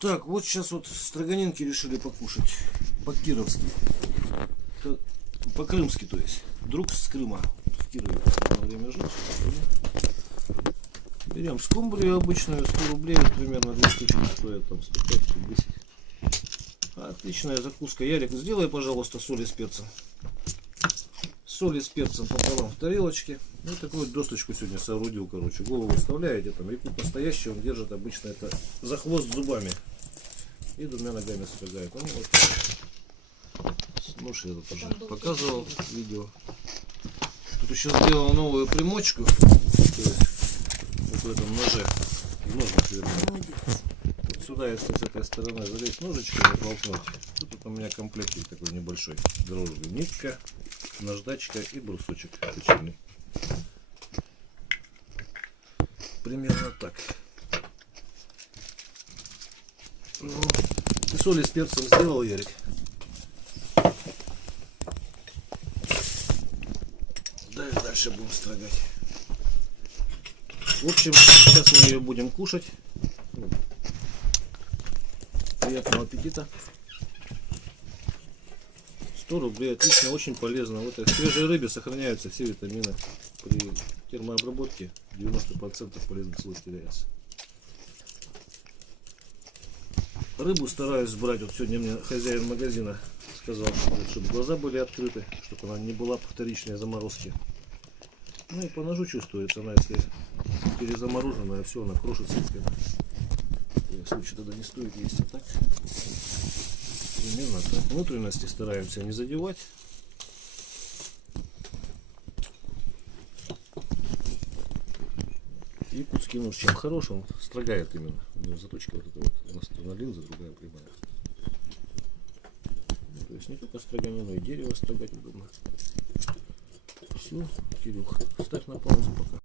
Так, вот сейчас вот строганинки решили покушать. По-кировски. По-крымски, то есть. Друг с Крыма. В Кирове на время жил. Берем скумбрию обычную, 100 рублей, примерно 2 штучки стоят, там 105-110. Отличная закуска. Ярик, сделай, пожалуйста, соль и с перцем. Соль и с перцем пополам в тарелочке. Ну, такую вот досточку сегодня соорудил, короче. Голову вставляете, там якут настоящий, он держит обычно это за хвост зубами. И 2 ногами строгает. Ну, вот. Нож я тоже показывал в видео. Тут еще сделал новую примочку. То есть, вот в этом ноже. В ножнах, вернее. Вот сюда, если с этой стороны залезть ножичком и толкнуть. Тут вот у меня комплектик такой небольшой. Дрожжи, нитка, наждачка и брусочек точильный. Примерно так. Ну, ты соль с перцем сделал, Ярик? Да, дальше будем строгать. В общем, сейчас мы ее будем кушать. Приятного аппетита. 100 рублей, отлично, очень полезно. В этой свежей рыбе сохраняются все витамины. При термообработке 90% полезных свойств теряется. Рыбу стараюсь брать. Вот сегодня мне хозяин магазина сказал, чтобы глаза были открыты, чтобы она не была по вторичной заморозке. Ну и по ножу чувствуется, она если перезамороженная, все, она крошится. В случае тогда не стоит есть, а так. Примерно так. Внутренности стараемся не задевать. Якутский нож чем хорош, он строгает именно. У него заточка вот эта вот, у нас одна линза, другая прямая. То есть не только строганину, и дерево строгать удобно. Все, Кирюх, ставь на паузу пока.